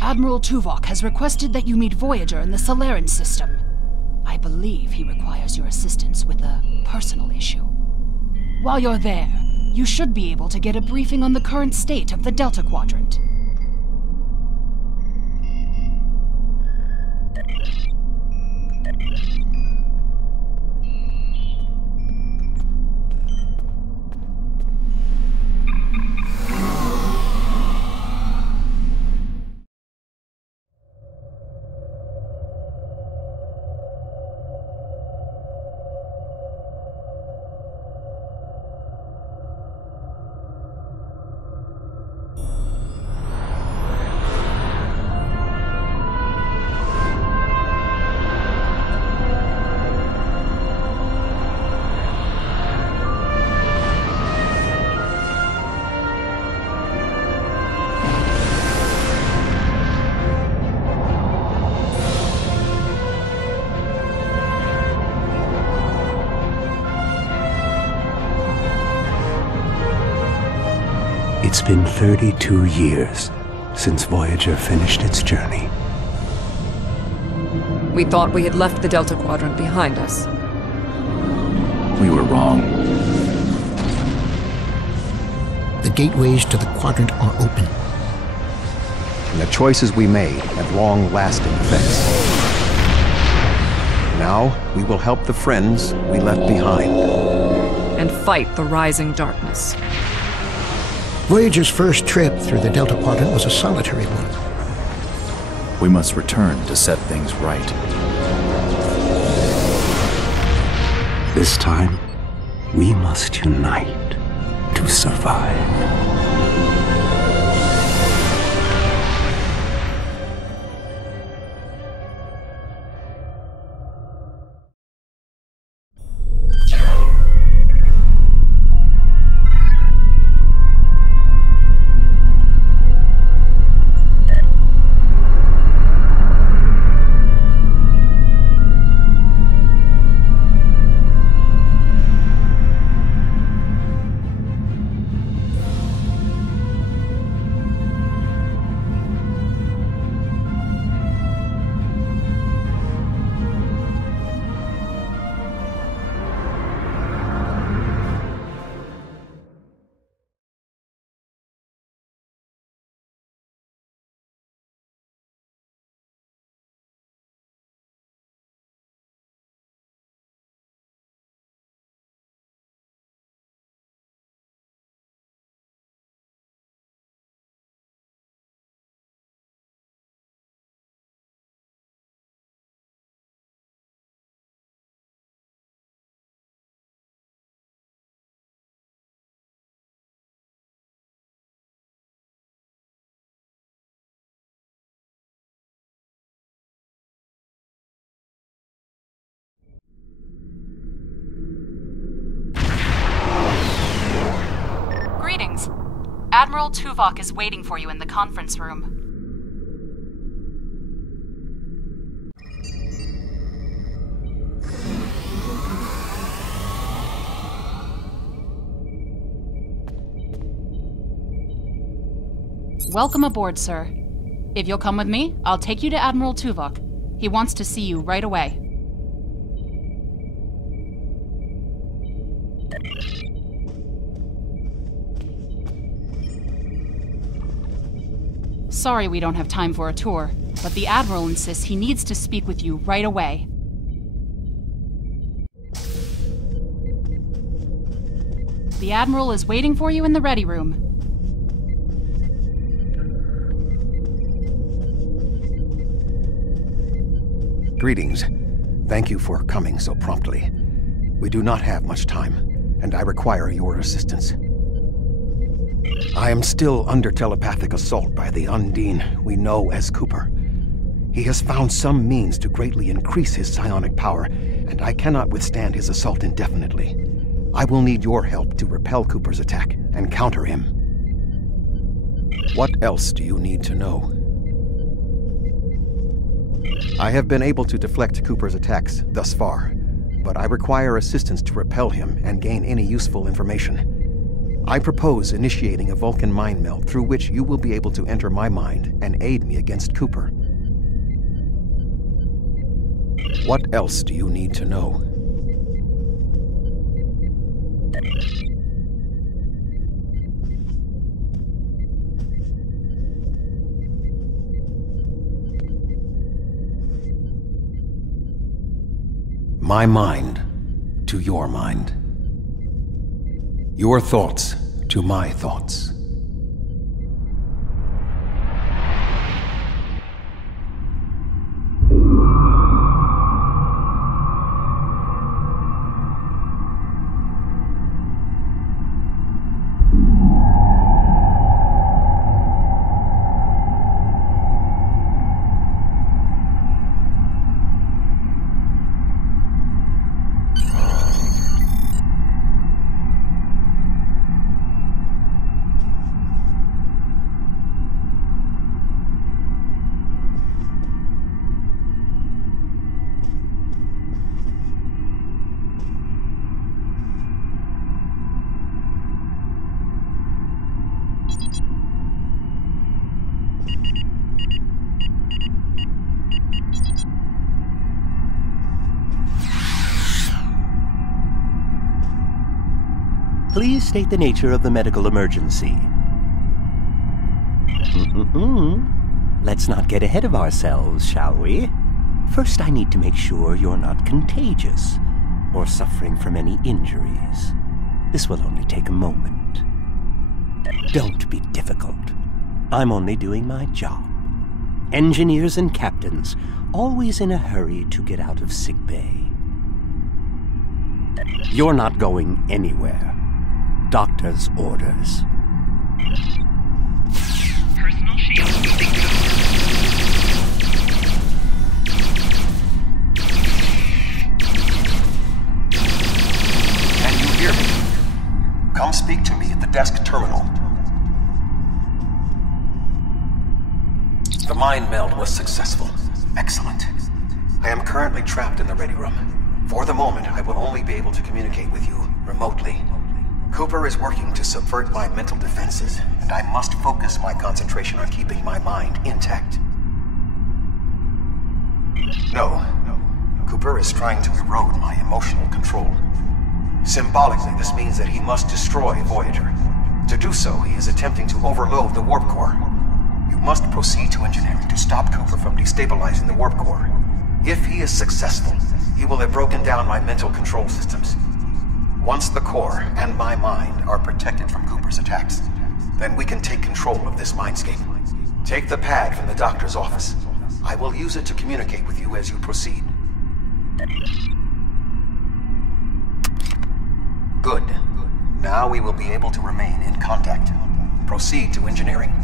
Admiral Tuvok has requested that you meet Voyager in the Solarian system. I believe he requires your assistance with a personal issue. While you're there, you should be able to get a briefing on the current state of the Delta Quadrant. It's been 32 years since Voyager finished its journey. We thought we had left the Delta Quadrant behind us. We were wrong. The gateways to the quadrant are open. And the choices we made have long-lasting effects. Now, we will help the friends we left behind. And fight the rising darkness. Voyager's first trip through the Delta Quadrant was a solitary one. We must return to set things right. This time, we must unite to survive. Greetings. Admiral Tuvok is waiting for you in the conference room. Welcome aboard, sir. If you'll come with me, I'll take you to Admiral Tuvok. He wants to see you right away. Sorry we don't have time for a tour, but the Admiral insists he needs to speak with you right away. The Admiral is waiting for you in the ready room. Greetings. Thank you for coming so promptly. We do not have much time, and I require your assistance. I am still under telepathic assault by the Undine we know as Cooper. He has found some means to greatly increase his psionic power, and I cannot withstand his assault indefinitely. I will need your help to repel Cooper's attack and counter him. What else do you need to know? I have been able to deflect Cooper's attacks thus far, but I require assistance to repel him and gain any useful information. I propose initiating a Vulcan mind meld through which you will be able to enter my mind and aid me against Cooper. What else do you need to know? My mind to your mind. Your thoughts to my thoughts. Please state the nature of the medical emergency. Let's not get ahead of ourselves, shall we? First, I need to make sure you're not contagious or suffering from any injuries. This will only take a moment. Don't be difficult. I'm only doing my job. Engineers and captains, always in a hurry to get out of sickbay. You're not going anywhere. Doctor's orders. Personal shield. Can you hear me? Come speak to me at the desk terminal. The mind meld was successful. Excellent. I am currently trapped in the ready room. For the moment, I will only be able to communicate with you remotely. Cooper is working to subvert my mental defenses, and I must focus my concentration on keeping my mind intact. No. Cooper is trying to erode my emotional control. Symbolically, this means that he must destroy Voyager. To do so, he is attempting to overload the warp core. You must proceed to engineering to stop Cooper from destabilizing the warp core. If he is successful, he will have broken down my mental control systems. Once the core and my mind are protected from Cooper's attacks, then we can take control of this mindscape. Take the pad from the doctor's office. I will use it to communicate with you as you proceed. Good. Now we will be able to remain in contact. Proceed to engineering.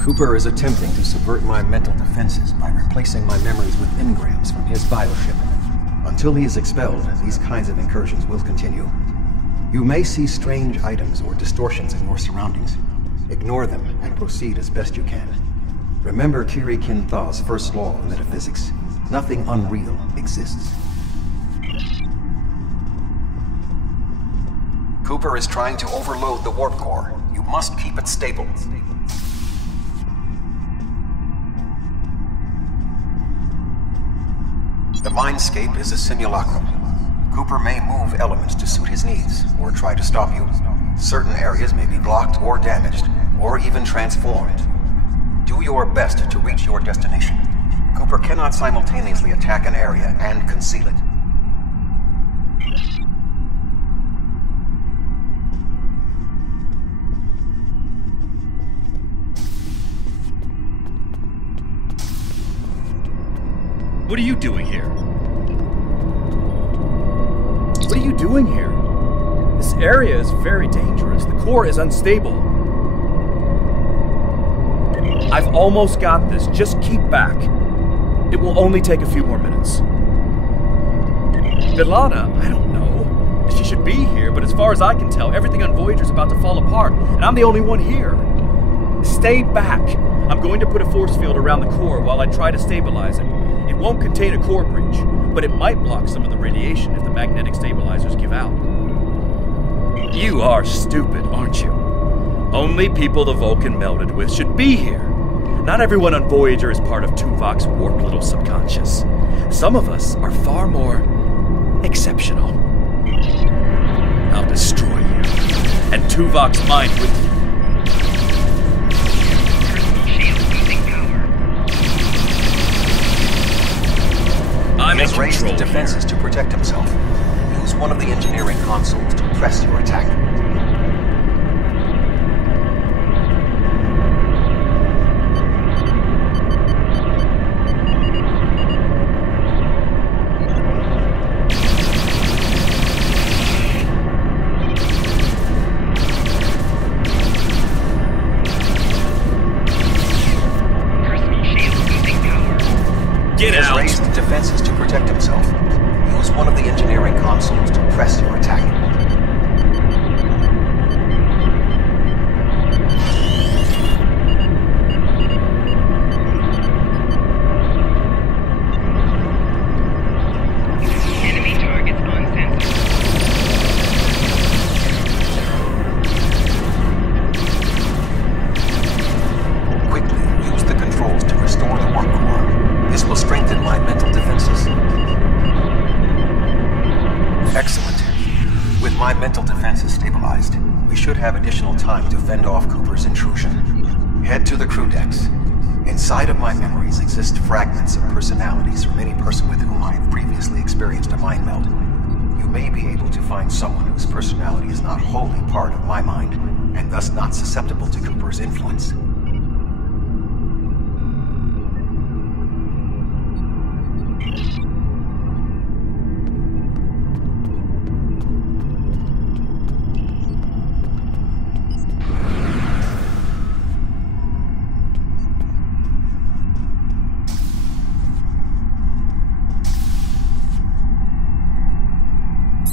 Cooper is attempting to subvert my mental defenses by replacing my memories with engrams from his bioship. Until he is expelled, these kinds of incursions will continue. You may see strange items or distortions in your surroundings. Ignore them and proceed as best you can. Remember Kiri Kin Thaw's first law of metaphysics. Nothing unreal exists. Cooper is trying to overload the warp core. You must keep it stable. The Mindscape is a simulacrum. Cooper may move elements to suit his needs, or try to stop you. Certain areas may be blocked or damaged, or even transformed. Do your best to reach your destination. Cooper cannot simultaneously attack an area and conceal it. What are you doing here? What are you doing here? This area is very dangerous. The core is unstable. I've almost got this. Just keep back. It will only take a few more minutes. B'Elanna, I don't know. She should be here, but as far as I can tell, everything on Voyager's about to fall apart, and I'm the only one here. Stay back. I'm going to put a force field around the core while I try to stabilize it. It won't contain a core breach, but it might block some of the radiation if the magnetic stabilizers give out. You are stupid, aren't you? Only people the Vulcan melded with should be here. Not everyone on Voyager is part of Tuvok's warped little subconscious. Some of us are far more exceptional. I'll destroy you, and Tuvok's mind with you. He has raised defenses to protect himself. Use one of the engineering consoles to press your attack. Get out! He has raised defenses to protect himself. Use one of the engineering consoles to press your attack. Enemy targets on sensor. Quickly use the controls to restore the warp core. This will strengthen my mental defenses. Excellent. With my mental defenses stabilized, we should have additional time to fend off Cooper's intrusion. Head to the crew decks. Inside of my memories exist fragments of personalities from any person with whom I have previously experienced a mind meld. You may be able to find someone whose personality is not wholly part of my mind, and thus not susceptible to Cooper's influence.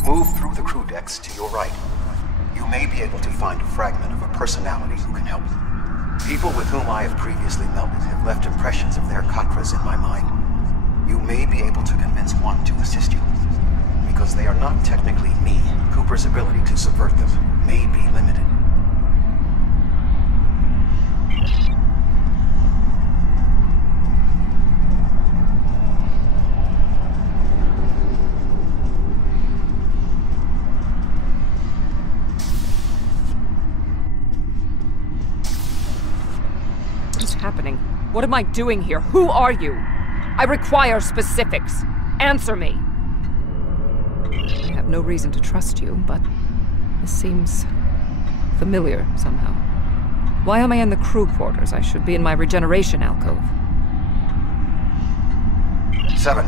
Move through the crew decks to your right. You may be able to find a fragment of a personality who can help. People with whom I have previously melded have left impressions of their Katras in my mind. You may be able to convince one to assist you. Because they are not technically me, Cooper's ability to subvert them may be limited. Happening? What am I doing here? Who are you? I require specifics. Answer me. I have no reason to trust you, but this seems familiar somehow. Why am I in the crew quarters? I should be in my regeneration alcove. 7.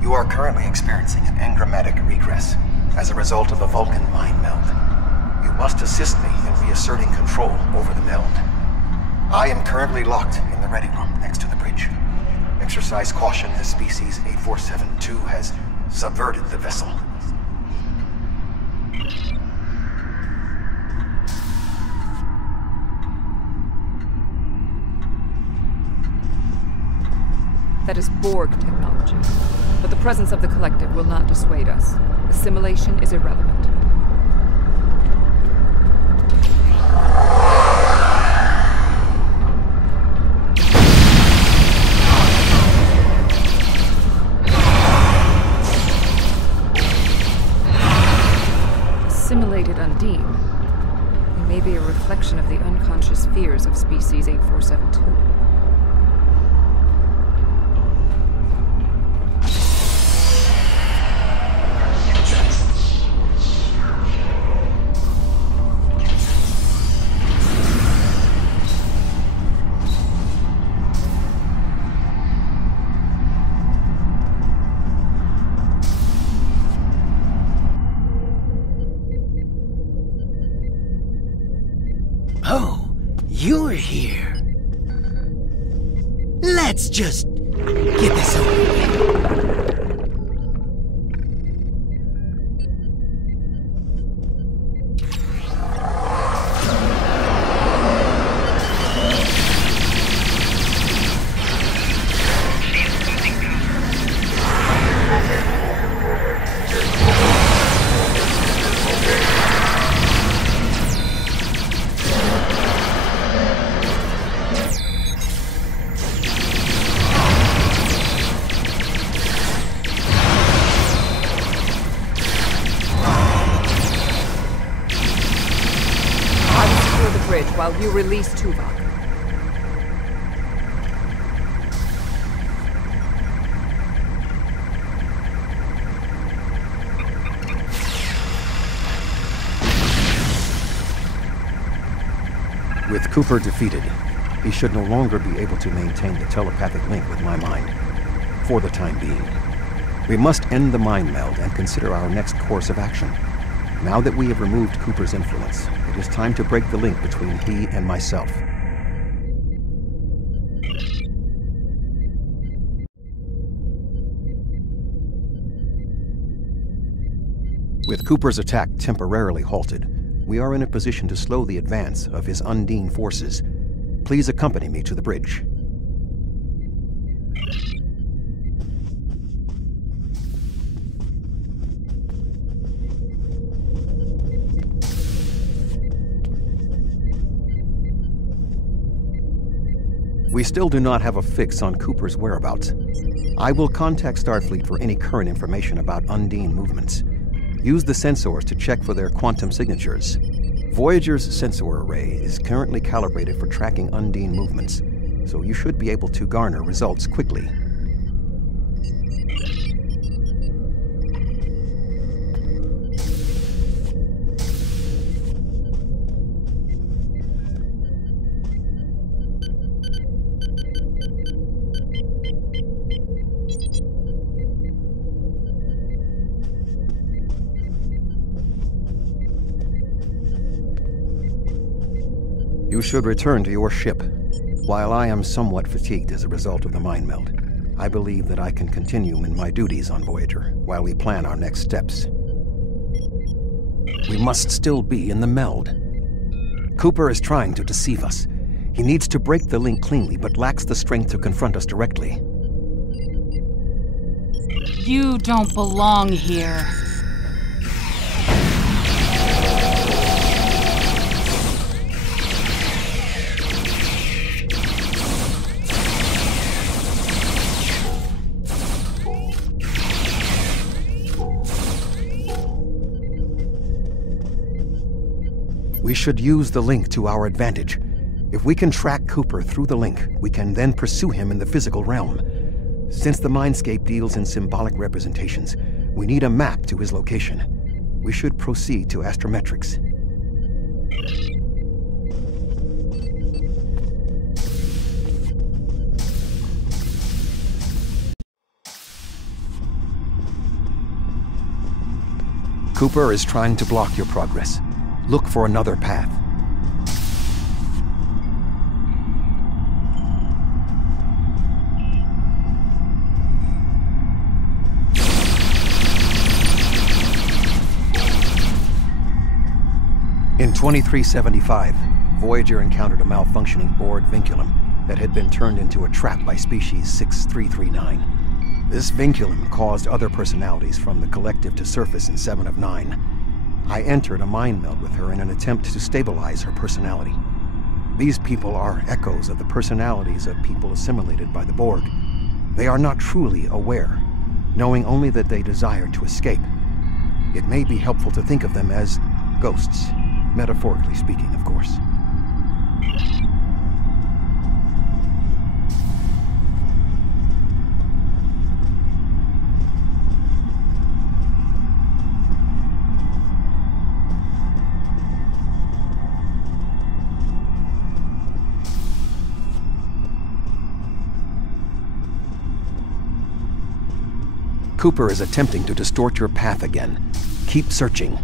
You are currently experiencing an engrammatic regress as a result of a Vulcan mind meld. You must assist me in reasserting control over the meld. I am currently locked in the ready room next to the bridge. Exercise caution as species 8472 has subverted the vessel. That is Borg technology. But the presence of the Collective will not dissuade us. Assimilation is irrelevant. Assimilated Undine. They may be a reflection of the unconscious fears of species 8472. Oh, you're here. Let's just get this over with. Shield losing power. while you release Tuvok. With Cooper defeated, he should no longer be able to maintain the telepathic link with my mind, for the time being. We must end the mind meld and consider our next course of action. Now that we have removed Cooper's influence, it is time to break the link between he and myself. With Cooper's attack temporarily halted, we are in a position to slow the advance of his Undine forces. Please accompany me to the bridge. We still do not have a fix on Cooper's whereabouts. I will contact Starfleet for any current information about Undine movements. Use the sensors to check for their quantum signatures. Voyager's sensor array is currently calibrated for tracking Undine movements, so you should be able to garner results quickly. You should return to your ship. While I am somewhat fatigued as a result of the mind meld, I believe that I can continue in my duties on Voyager while we plan our next steps. We must still be in the meld. Cooper is trying to deceive us. He needs to break the link cleanly, but lacks the strength to confront us directly. You don't belong here. We should use the link to our advantage. If we can track Cooper through the link, we can then pursue him in the physical realm. Since the Mindscape deals in symbolic representations, we need a map to his location. We should proceed to astrometrics. Cooper is trying to block your progress. Look for another path. In 2375, Voyager encountered a malfunctioning board vinculum that had been turned into a trap by species 6339. This vinculum caused other personalities from the collective to surface in 7 of 9. I entered a mind meld with her in an attempt to stabilize her personality. These people are echoes of the personalities of people assimilated by the Borg. They are not truly aware, knowing only that they desire to escape. It may be helpful to think of them as ghosts, metaphorically speaking, of course. Cooper is attempting to distort your path again. Keep searching.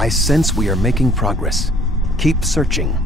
I sense we are making progress. Keep searching.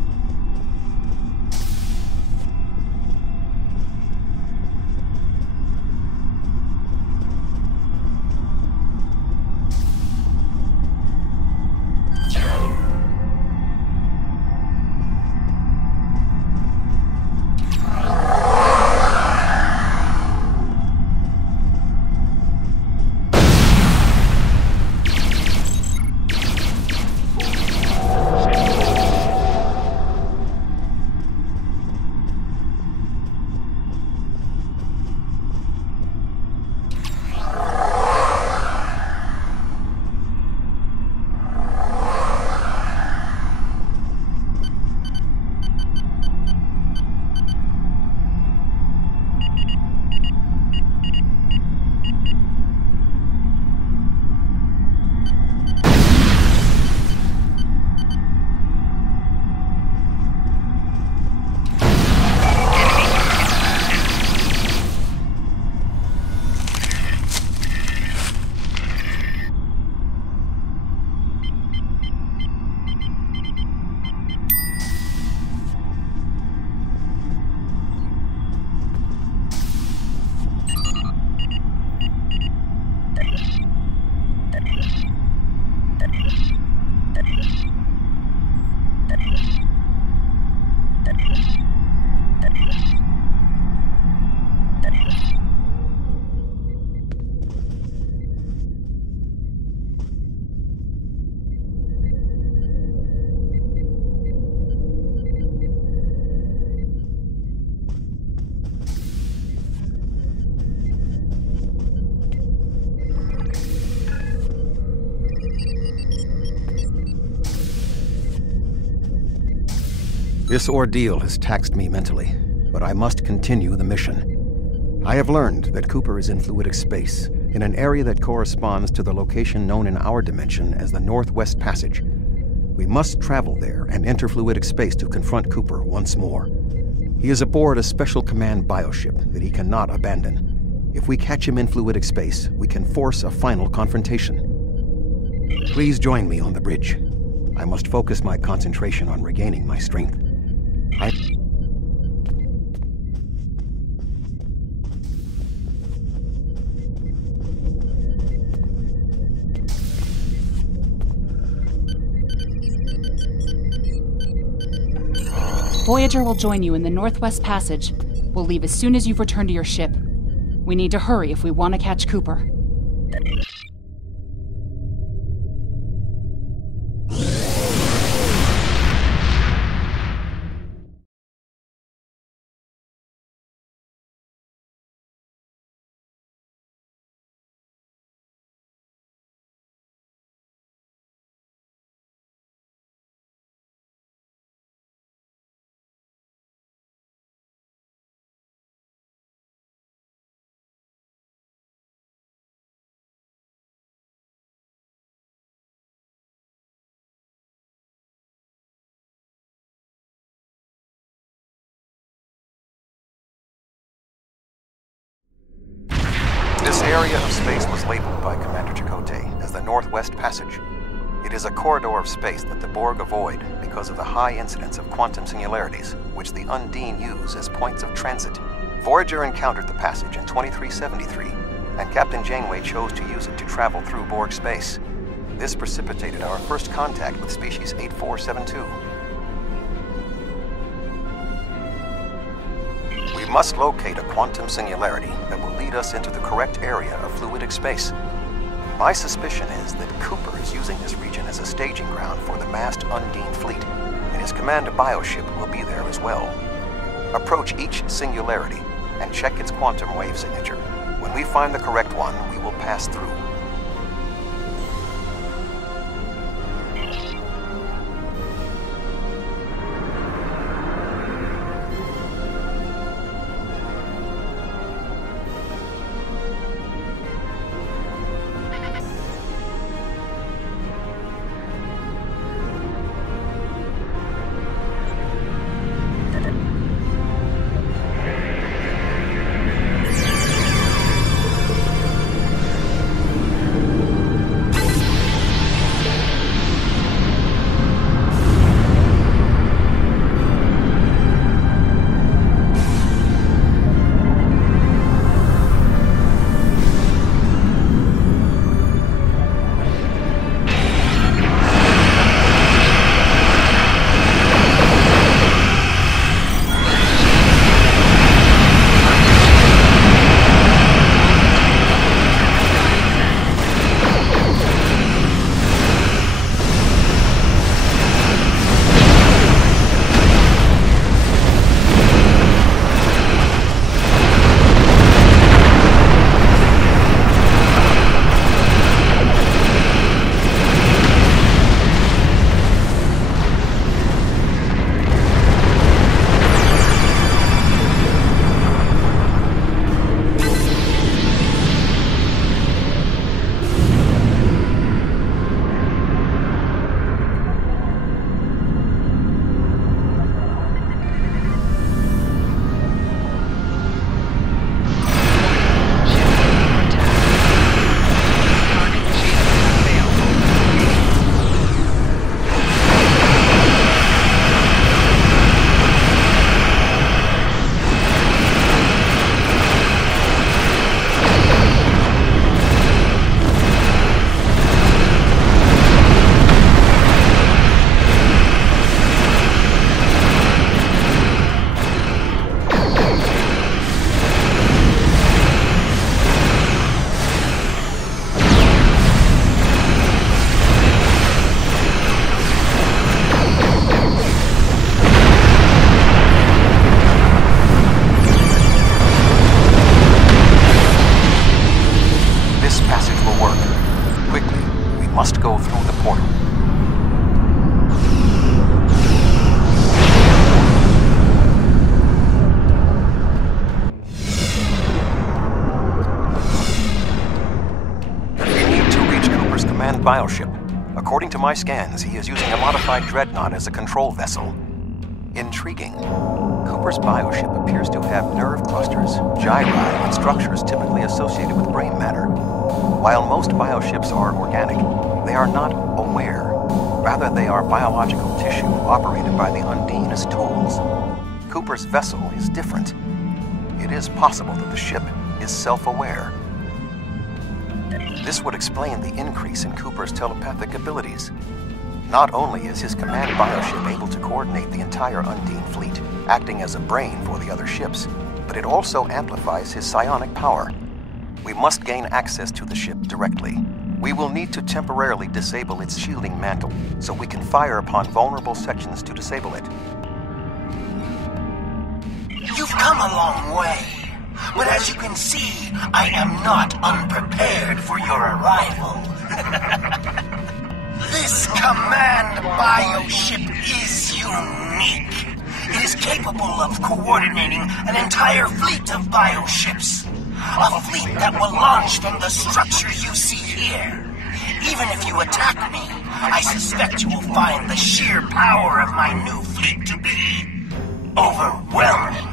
This ordeal has taxed me mentally, but I must continue the mission. I have learned that Cooper is in fluidic space, in an area that corresponds to the location known in our dimension as the Northwest Passage. We must travel there and enter fluidic space to confront Cooper once more. He is aboard a Special Command bioship that he cannot abandon. If we catch him in fluidic space, we can force a final confrontation. Please join me on the bridge. I must focus my concentration on regaining my strength. Voyager will join you in the Northwest Passage. We'll leave as soon as you've returned to your ship. We need to hurry if we want to catch Cooper. This area of space was labeled by Commander Chakotay as the Northwest Passage. It is a corridor of space that the Borg avoid because of the high incidence of quantum singularities, which the Undine use as points of transit. Voyager encountered the passage in 2373, and Captain Janeway chose to use it to travel through Borg space. This precipitated our first contact with species 8472. We must locate a quantum singularity that will lead us into the correct area of fluidic space. My suspicion is that Cooper is using this region as a staging ground for the massed Undine fleet, and his command bioship will be there as well. Approach each singularity and check its quantum wave signature. When we find the correct one, we will pass through. must go through the portal. bioship. According to my scans, he is using a modified dreadnought as a control vessel. Intriguing. Cooper's bioship appears to have nerve clusters, gyri, and structures typically associated with brain matter. While most bioships are organic, they are not aware. Rather, they are biological tissue operated by the Undine as tools. Cooper's vessel is different. It is possible that the ship is self-aware. This would explain the increase in Cooper's telepathic abilities. Not only is his command bioship able to coordinate the entire Undine fleet, acting as a brain for the other ships, but it also amplifies his psionic power. We must gain access to the ship directly. We will need to temporarily disable its shielding mantle, so we can fire upon vulnerable sections to disable it. You've come a long way, but as you can see, I am not unprepared for your arrival. This command bioship is unique. It is capable of coordinating an entire fleet of bioships. A fleet that will launch from the structure you see here. Even if you attack me, I suspect you will find the sheer power of my new fleet to be overwhelming.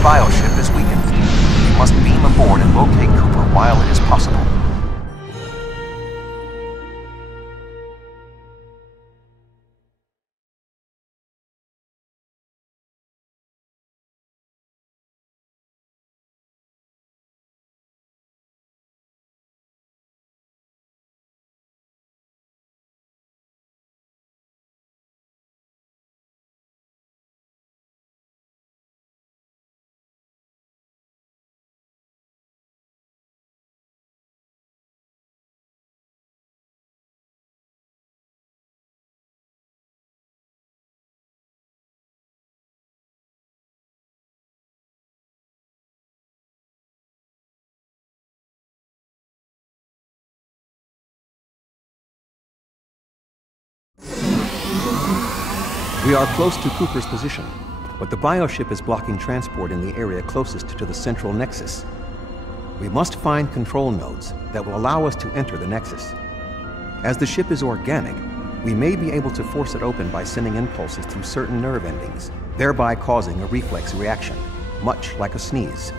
Bioship is weakened. We must beam aboard and locate Cooper while it is possible. We are close to Cooper's position, but the bioship is blocking transport in the area closest to the central nexus. We must find control nodes that will allow us to enter the nexus. As the ship is organic, we may be able to force it open by sending impulses through certain nerve endings, thereby causing a reflex reaction. much like a sneeze.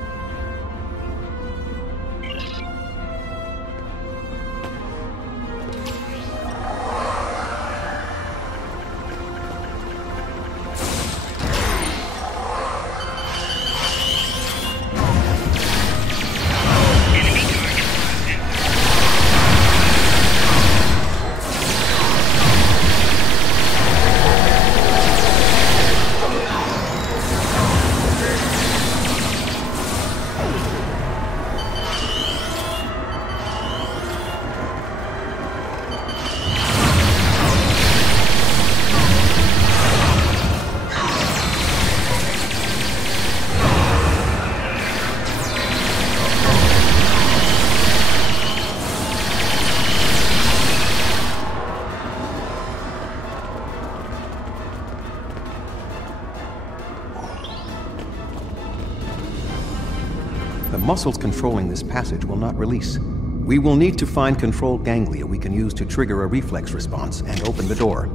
The muscles controlling this passage will not release. We will need to find controlled ganglia we can use to trigger a reflex response and open the door.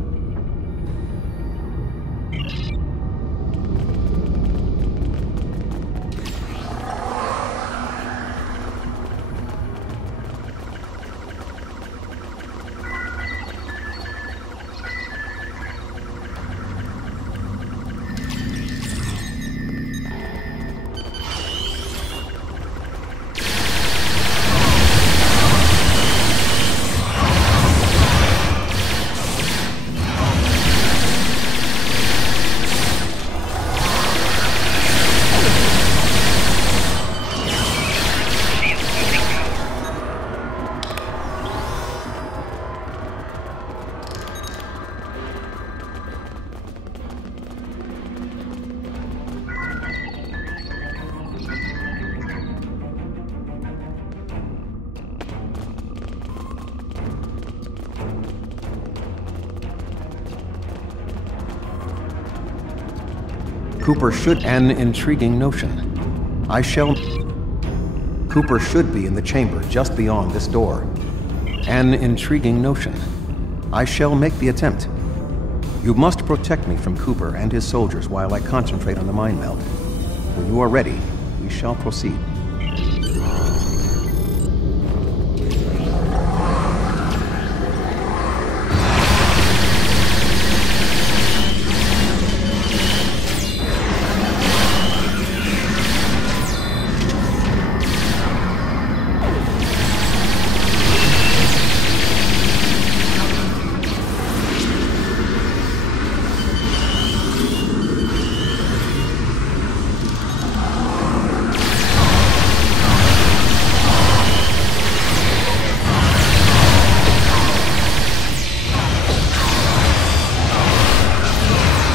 Cooper should... An intriguing notion. Cooper should be in the chamber just beyond this door. An intriguing notion. I shall make the attempt. You must protect me from Cooper and his soldiers while I concentrate on the mind meld. When you are ready, we shall proceed.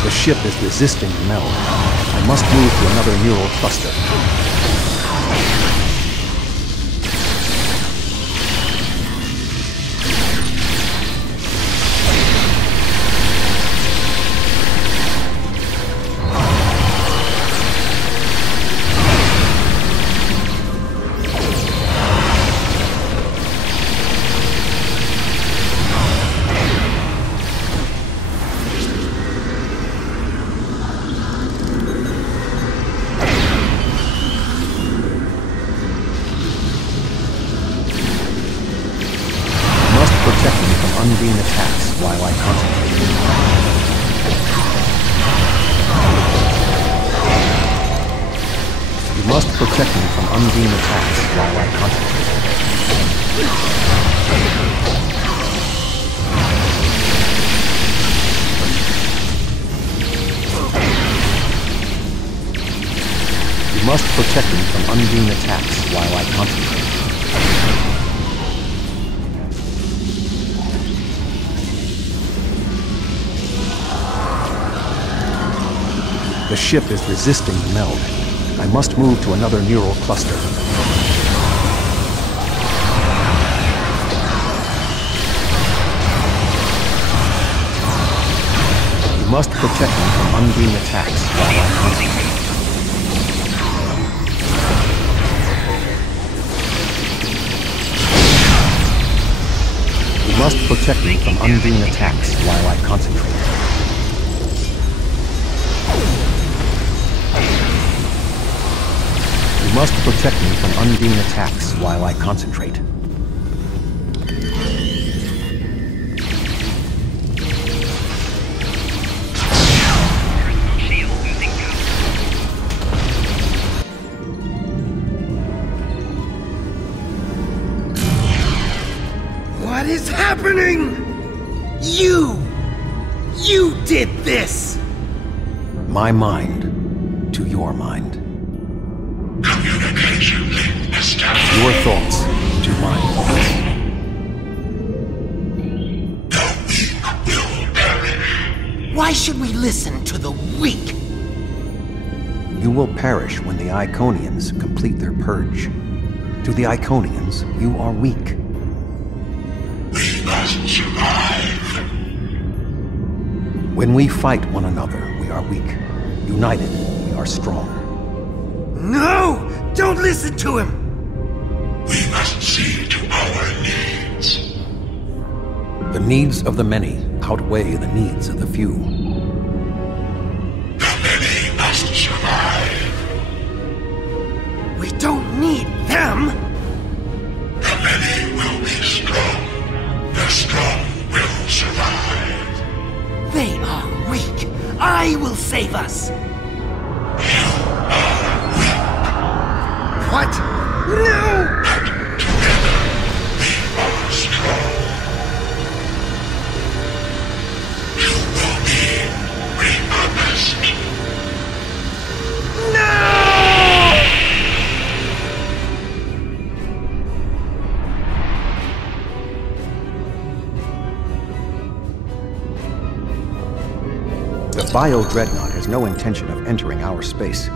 The ship is resisting the meld. I must move to another neural cluster. Unbeam attacks while I concentrate. You must protect me from unbeam attacks while I concentrate. You must protect me from unbeam attacks while I concentrate. The ship is resisting the meld. I must move to another neural cluster. You must protect me from unbeam attacks while I concentrate. You must protect me from unbeam attacks while I concentrate. must protect me from Undine attacks while I concentrate. Personal shield losing power. What is happening? You did this! My mind to your mind. Communication link established. Your thoughts to my thoughts. The weak will perish. Why should we listen to the weak? You will perish when the Iconians complete their purge. To the Iconians, you are weak. We must survive. When we fight one another, we are weak. United, we are strong. No! Don't listen to him! We must see to our needs. The needs of the many outweigh the needs of the few. The many must survive. We don't need them! The many will be strong. The strong will survive. They are weak. I will save us. You are weak. What? No! Together, we are strong. You will be repurposed. No! The Bio-Dreadnought has no intention of entering our space.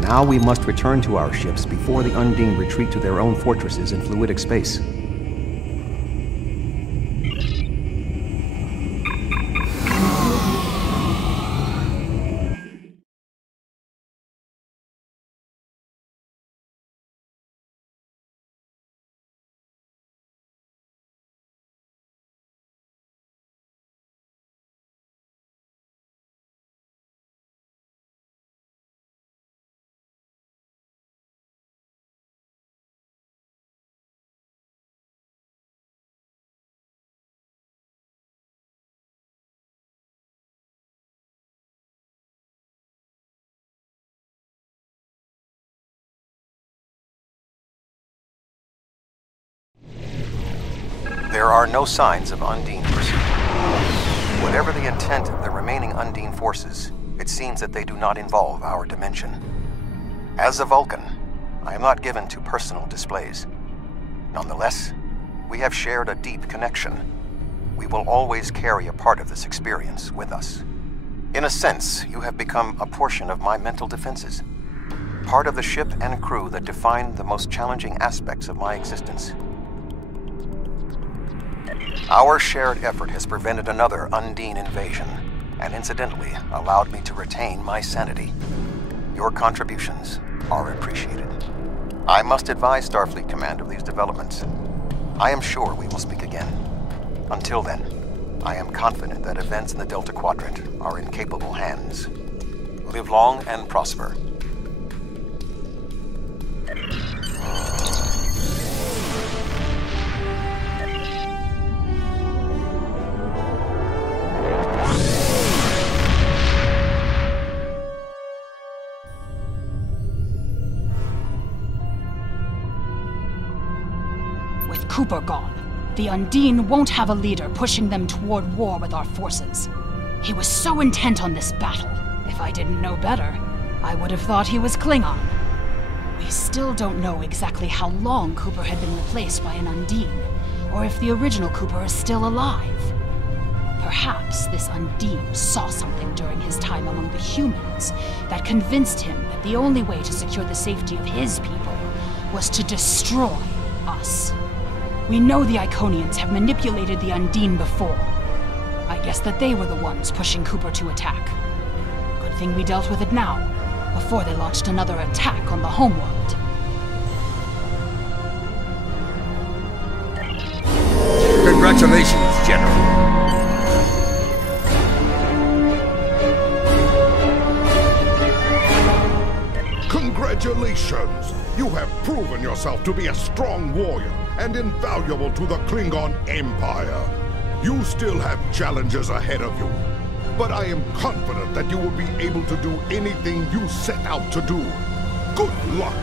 Now we must return to our ships before the Undine retreat to their own fortresses in fluidic space. There are no signs of Undine pursuit. Whatever the intent of the remaining Undine forces, it seems that they do not involve our dimension. As a Vulcan, I am not given to personal displays. Nonetheless, we have shared a deep connection. We will always carry a part of this experience with us. In a sense, you have become a portion of my mental defenses. Part of the ship and crew that define the most challenging aspects of my existence. Our shared effort has prevented another Undine invasion, and incidentally allowed me to retain my sanity. Your contributions are appreciated. I must advise Starfleet Command of these developments. I am sure we will speak again. Until then, I am confident that events in the Delta Quadrant are in capable hands. Live long and prosper. With Cooper gone, the Undine won't have a leader pushing them toward war with our forces. He was so intent on this battle. If I didn't know better, I would have thought he was Klingon. We still don't know exactly how long Cooper had been replaced by an Undine, or if the original Cooper is still alive. Perhaps this Undine saw something during his time among the humans that convinced him that the only way to secure the safety of his people was to destroy us. We know the Iconians have manipulated the Undine before. I guess that they were the ones pushing Cooper to attack. Good thing we dealt with it now, before they launched another attack on the homeworld. Congratulations, General. Congratulations! You have proven yourself to be a strong warrior and invaluable to the Klingon Empire. You still have challenges ahead of you, but I am confident that you will be able to do anything you set out to do. Good luck!